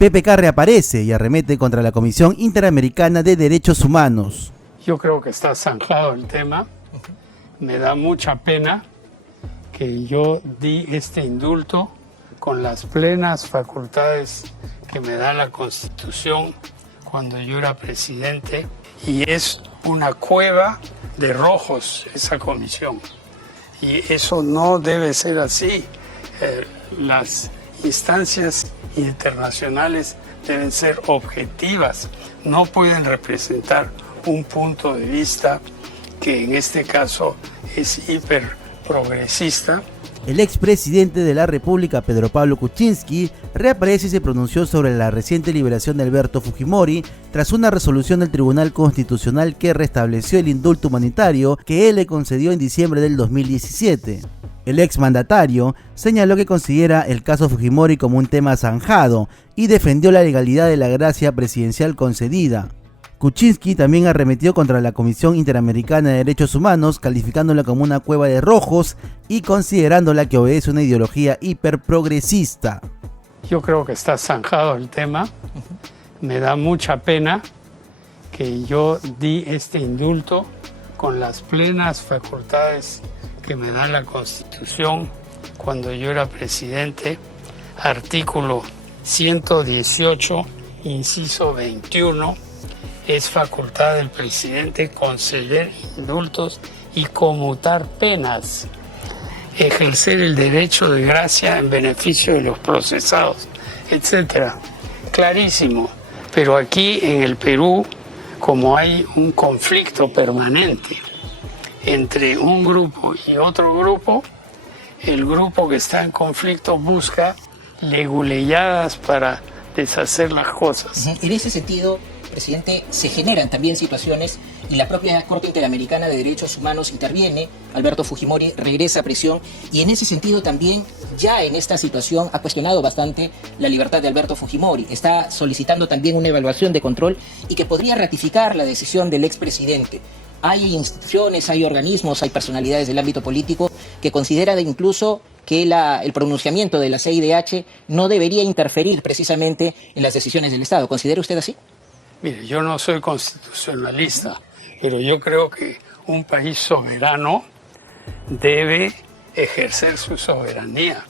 PPK reaparece y arremete contra la Comisión Interamericana de Derechos Humanos. Yo creo que está zanjado el tema. Me da mucha pena que yo di este indulto con las plenas facultades que me da la Constitución cuando yo era presidente, y es una cueva de rojos esa comisión. Y eso no debe ser así. Las instancias internacionales deben ser objetivas, no pueden representar un punto de vista que en este caso es hiper progresista. El expresidente de la República, Pedro Pablo Kuczynski, reaparece y se pronunció sobre la reciente liberación de Alberto Fujimori tras una resolución del Tribunal Constitucional que restableció el indulto humanitario que él le concedió en diciembre del 2017. El exmandatario señaló que considera el caso Fujimori como un tema zanjado y defendió la legalidad de la gracia presidencial concedida. Kuczynski también arremetió contra la Comisión Interamericana de Derechos Humanos, calificándola como una cueva de rojos y considerándola que obedece una ideología hiperprogresista. Yo creo que está zanjado el tema. Me da mucha pena que yo di este indulto con las plenas facultades que me da la Constitución cuando yo era presidente. Artículo 118, inciso 21. Es facultad del presidente conceder indultos y conmutar penas, ejercer el derecho de gracia en beneficio de los procesados, etc. Clarísimo. Pero aquí en el Perú, como hay un conflicto permanente entre un grupo y otro grupo, el grupo que está en conflicto busca leguleyadas para deshacer las cosas. En ese sentido, presidente, se generan también situaciones y la propia Corte Interamericana de Derechos Humanos interviene, Alberto Fujimori regresa a prisión y en ese sentido también ya en esta situación ha cuestionado bastante la libertad de Alberto Fujimori, está solicitando también una evaluación de control y que podría ratificar la decisión del expresidente. Hay instituciones, hay organismos, hay personalidades del ámbito político que consideran incluso que el pronunciamiento de la CIDH no debería interferir precisamente en las decisiones del Estado. ¿Considera usted así? Mire, yo no soy constitucionalista, pero yo creo que un país soberano debe ejercer su soberanía,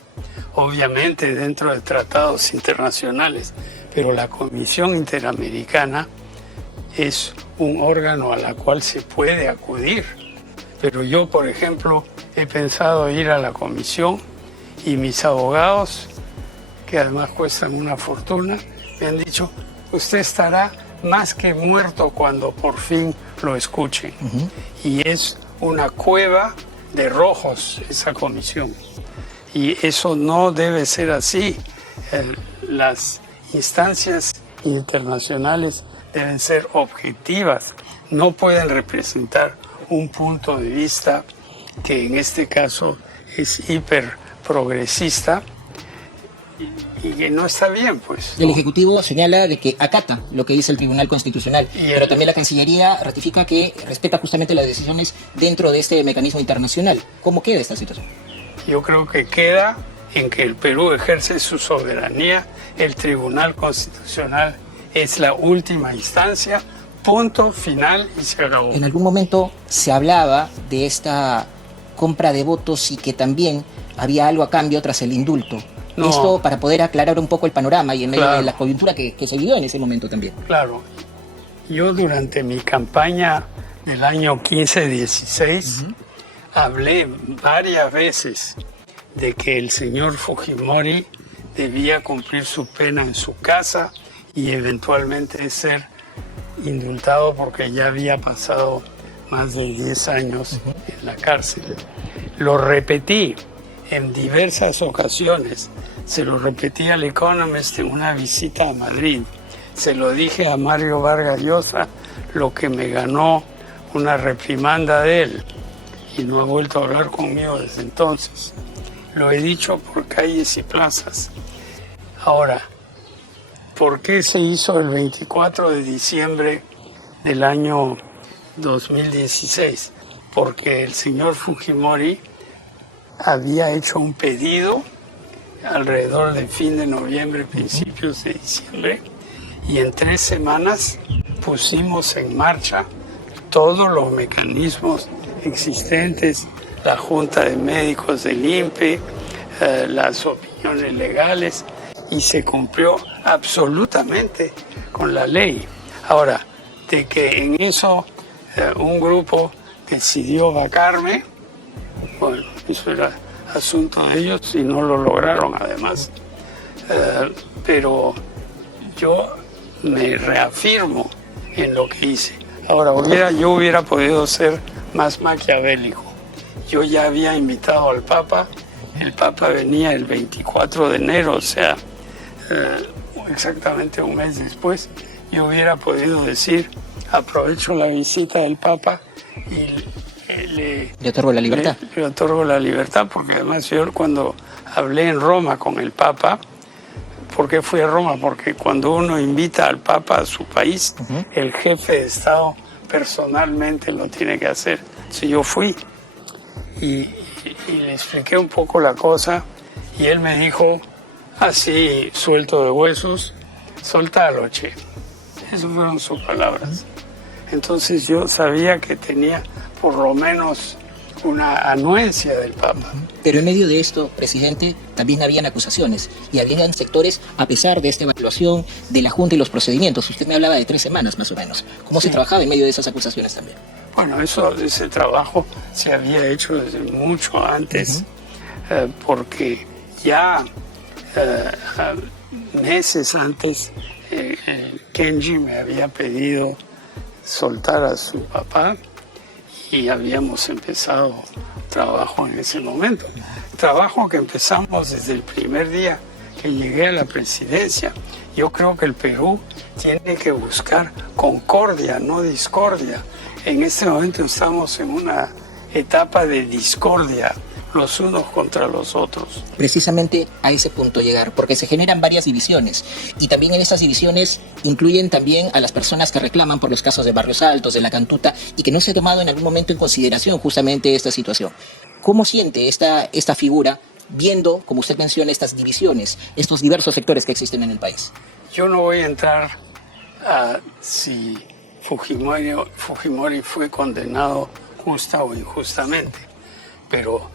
obviamente dentro de tratados internacionales, pero la Comisión Interamericana es un órgano a la cual se puede acudir. Pero yo, por ejemplo, he pensado ir a la comisión y mis abogados, que además cuestan una fortuna, me han dicho, usted estará más que muerto cuando por fin lo escuchen. Y es una cueva de rojos esa comisión. Y eso no debe ser así. Las instancias internacionales deben ser objetivas. No pueden representar un punto de vista que en este caso es hiper progresista y que no está bien, pues. El Ejecutivo señala de que acata lo que dice el Tribunal Constitucional, pero también la Cancillería ratifica que respeta justamente las decisiones dentro de este mecanismo internacional. ¿Cómo queda esta situación? Yo creo que queda en que el Perú ejerce su soberanía, el Tribunal Constitucional es la última instancia, punto final y se acabó. En algún momento se hablaba de esta compra de votos y que también había algo a cambio tras el indulto. No. Esto para poder aclarar un poco el panorama y en medio de la coyuntura que se vivió en ese momento también. Claro. Yo durante mi campaña del año 15-16 hablé varias veces de que el señor Fujimori debía cumplir su pena en su casa y eventualmente ser indultado porque ya había pasado más de 10 años en la cárcel. Lo repetí en diversas ocasiones. Se lo repetí al Economist en una visita a Madrid. Se lo dije a Mario Vargas Llosa, lo que me ganó una reprimanda de él. Y no ha vuelto a hablar conmigo desde entonces. Lo he dicho por calles y plazas. Ahora, ¿por qué se hizo el 24 de diciembre del año 2016? Porque el señor Fujimori había hecho un pedido alrededor del fin de noviembre, principios de diciembre, y en 3 semanas pusimos en marcha todos los mecanismos existentes, la Junta de Médicos del INPE, las opiniones legales, y se cumplió absolutamente con la ley. Ahora, de que en eso un grupo decidió vacarme, bueno, eso era asunto de ellos y no lo lograron además. Pero yo me reafirmo en lo que hice. Ahora, yo hubiera podido ser más maquiavélico. Yo ya había invitado al Papa, el Papa venía el 24 de enero, o sea, exactamente un mes después. Yo hubiera podido decir, aprovecho la visita del Papa y le otorgo la libertad. Le otorgo la libertad, porque además yo cuando hablé en Roma con el Papa, ¿por qué fui a Roma? Porque cuando uno invita al Papa a su país, el jefe de Estado personalmente lo tiene que hacer. Entonces yo fui y le expliqué un poco la cosa y él me dijo, así suelto de huesos, soltalo, che. Esas fueron sus palabras. Entonces yo sabía que tenía por lo menos una anuencia del Papa. Pero en medio de esto, presidente, también habían acusaciones y habían sectores, a pesar de esta evaluación de la Junta y los procedimientos. Usted me hablaba de 3 semanas más o menos. ¿Cómo se trabajaba en medio de esas acusaciones también? Bueno, ese trabajo se había hecho desde mucho antes, porque ya meses antes Kenji me había pedido soltar a su papá y habíamos empezado trabajo en ese momento. Trabajo que empezamos desde el primer día que llegué a la presidencia. Yo creo que el Perú tiene que buscar concordia, no discordia. En este momento estamos en una etapa de discordia, los unos contra los otros. Precisamente a ese punto llegar, porque se generan varias divisiones y también en esas divisiones incluyen también a las personas que reclaman por los casos de Barrios Altos, de La Cantuta, y que no se ha tomado en algún momento en consideración justamente esta situación. ¿Cómo siente esta figura viendo, como usted menciona, estas divisiones, estos diversos sectores que existen en el país? Yo no voy a entrar a si Fujimori fue condenado justa o injustamente, pero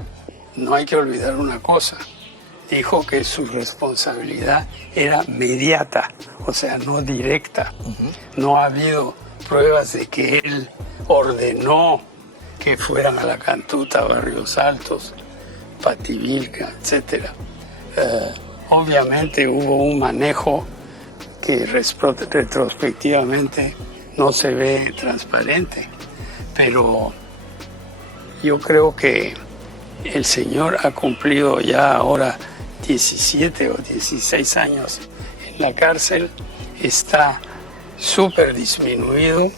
no hay que olvidar una cosa. Dijo que su responsabilidad era mediata, o sea, no directa. No ha habido pruebas de que él ordenó que fueran a La Cantuta, Barrios Altos, Pativilca, etc. Obviamente hubo un manejo que retrospectivamente no se ve transparente, pero yo creo que el señor ha cumplido ya ahora 17 o 16 años en la cárcel, está súper disminuido,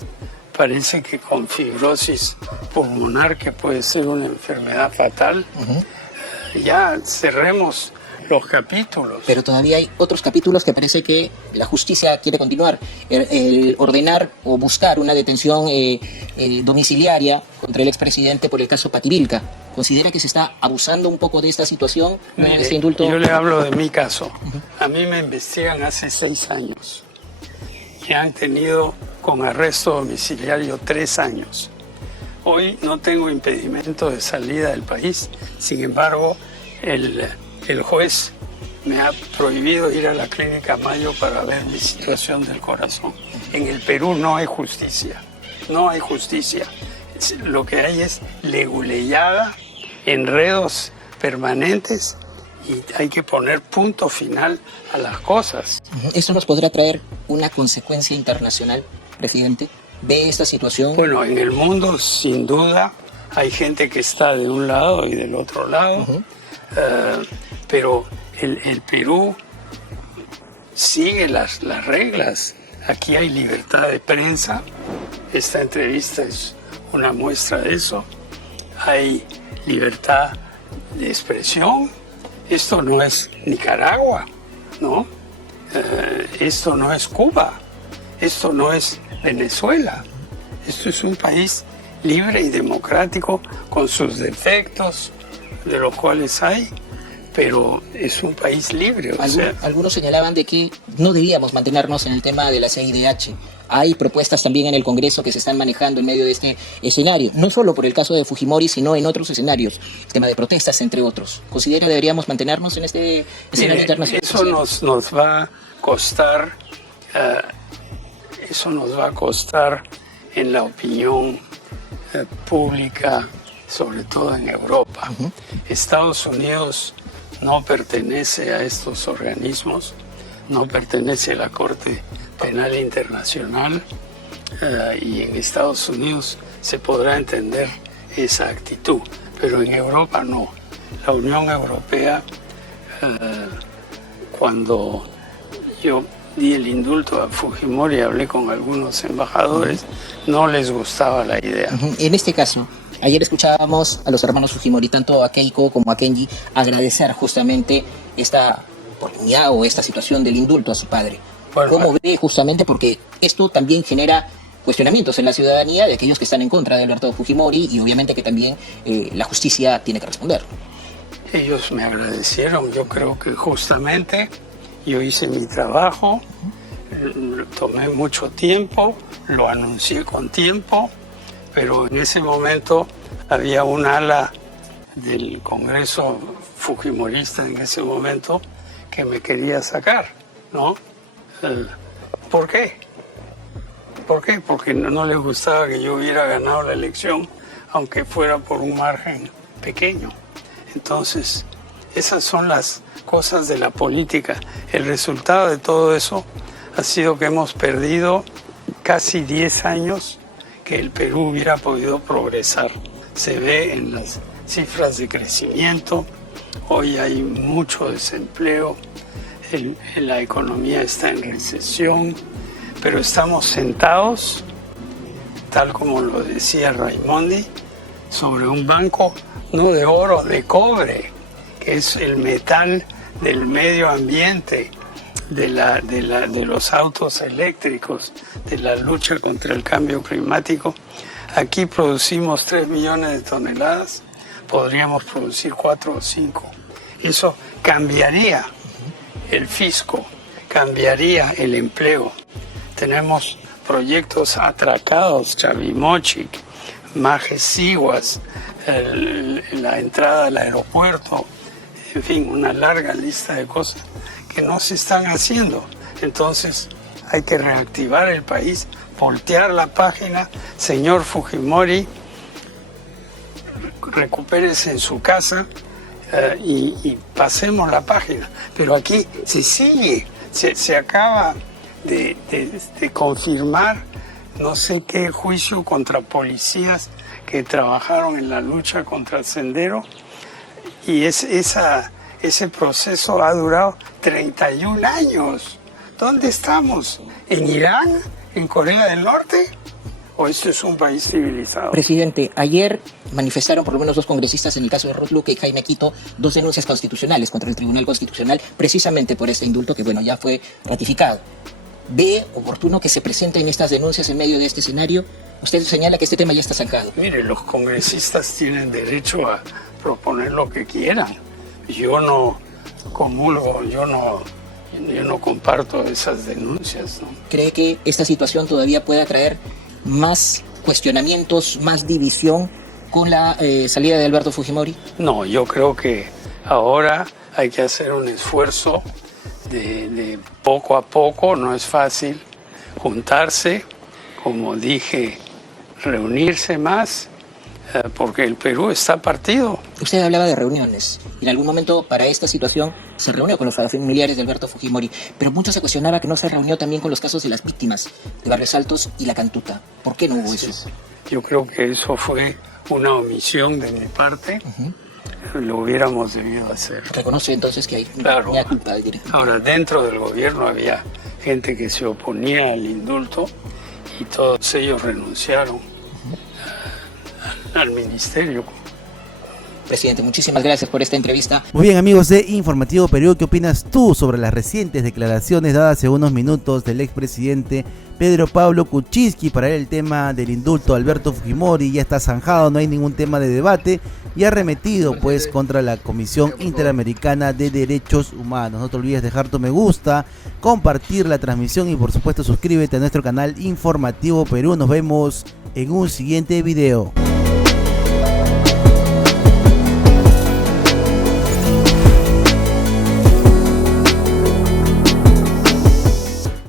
parece que con fibrosis pulmonar, que puede ser una enfermedad fatal. Ya cerremos los capítulos. Pero todavía hay otros capítulos que parece que la justicia quiere continuar, el ordenar o buscar una detención domiciliaria contra el expresidente por el caso Pativilca. ¿Considera que se está abusando un poco de esta situación? Mire, este indulto? yo le hablo de mi caso. A mí me investigan hace 6 años y han tenido con arresto domiciliario 3 años. Hoy no tengo impedimento de salida del país, sin embargo, el juez me ha prohibido ir a la Clínica Mayo para ver mi situación del corazón. En el Perú no hay justicia, no hay justicia. Lo que hay es leguleyada, enredos permanentes y hay que poner punto final a las cosas. ¿Esto nos podrá traer una consecuencia internacional, presidente? ¿Ve esta situación? Bueno, en el mundo sin duda hay gente que está de un lado y del otro lado. Pero el Perú sigue las reglas. Aquí hay libertad de prensa. Esta entrevista es una muestra de eso. Hay libertad de expresión. Esto no es Nicaragua, ¿no? Esto no es Cuba. Esto no es Venezuela. Esto es un país libre y democrático con sus defectos, de los cuales hay, pero es un país libre. Algunos señalaban de que no debíamos mantenernos en el tema de la CIDH. Hay propuestas también en el Congreso que se están manejando en medio de este escenario, no solo por el caso de Fujimori, sino en otros escenarios, el tema de protestas, entre otros. ¿Considera que deberíamos mantenernos en este escenario internacional? Eso nos va a costar, en la opinión pública, sobre todo en Europa. Estados Unidos no pertenece a estos organismos, no pertenece a la Corte Penal Internacional, y en Estados Unidos se podrá entender esa actitud, pero en Europa no. La Unión Europea, cuando yo di el indulto a Fujimori, hablé con algunos embajadores, no les gustaba la idea. En este caso, ayer escuchábamos a los hermanos Fujimori, tanto a Keiko como a Kenji, agradecer justamente esta oportunidad o esta situación del indulto a su padre. ¿Cómo ve justamente? Porque esto también genera cuestionamientos en la ciudadanía de aquellos que están en contra de Alberto Fujimori, y obviamente que también la justicia tiene que responder. Ellos me agradecieron. Yo creo que justamente yo hice mi trabajo, tomé mucho tiempo, lo anuncié con tiempo, pero en ese momento había un ala del Congreso fujimorista en ese momento que me quería sacar, ¿no? ¿Por qué? ¿Por qué? Porque no les gustaba que yo hubiera ganado la elección, aunque fuera por un margen pequeño. Entonces, esas son las cosas de la política. El resultado de todo eso ha sido que hemos perdido casi 10 años que el Perú hubiera podido progresar. Se ve en las cifras de crecimiento. Hoy hay mucho desempleo. La economía está en recesión, pero estamos sentados, tal como lo decía Raimondi, sobre un banco no de oro, de cobre, que es el metal del medio ambiente, de los autos eléctricos, de la lucha contra el cambio climático. Aquí producimos 3 millones de toneladas, podríamos producir 4 o 5. Eso cambiaría el fisco, cambiaría el empleo. Tenemos proyectos atracados, Chavimochic, Majesiguas, la entrada al aeropuerto, en fin, una larga lista de cosas que no se están haciendo. Entonces hay que reactivar el país, voltear la página. Señor Fujimori, recupérese en su casa, y pasemos la página. Pero aquí se sigue, se acaba de confirmar no sé qué juicio contra policías que trabajaron en la lucha contra el Sendero, y ese proceso ha durado 31 años. ¿Dónde estamos? ¿En Irán? ¿En Corea del Norte? ¿O esto es un país civilizado? Presidente, ayer manifestaron por lo menos 2 congresistas, en el caso de Ruth Luque y Jaime Quito, 2 denuncias constitucionales contra el Tribunal Constitucional, precisamente por este indulto que, bueno, ya fue ratificado. ¿Ve oportuno que se presenten estas denuncias en medio de este escenario? Usted señala que este tema ya está sacado. Mire, los congresistas tienen derecho a proponer lo que quieran. Yo no comulgo, yo no comparto esas denuncias, ¿no? ¿Cree que esta situación todavía pueda traer más cuestionamientos, más división con la salida de Alberto Fujimori? No, yo creo que ahora hay que hacer un esfuerzo de poco a poco. No es fácil juntarse, como dije, reunirse más, porque el Perú está partido. Usted hablaba de reuniones. En algún momento, para esta situación, se reunió con los familiares de Alberto Fujimori, pero mucho se cuestionaba que no se reunió también con los casos de las víctimas de Barrios Altos y La Cantuta. ¿Por qué no hubo eso? Yo creo que eso fue una omisión de mi parte. Lo hubiéramos debido hacer. ¿Reconoce entonces que hay una culpa? Ahora, dentro del gobierno había gente que se oponía al indulto y todos ellos renunciaron al ministerio. Presidente, muchísimas gracias por esta entrevista. Muy bien, amigos de Informativo Perú, ¿qué opinas tú sobre las recientes declaraciones dadas hace unos minutos del expresidente Pedro Pablo Kuczynski? Para él el tema del indulto a Alberto Fujimori ya está zanjado, no hay ningún tema de debate y ha arremetido pues contra la Comisión Interamericana de Derechos Humanos. No te olvides dejar tu me gusta, compartir la transmisión y por supuesto suscríbete a nuestro canal Informativo Perú. Nos vemos en un siguiente video.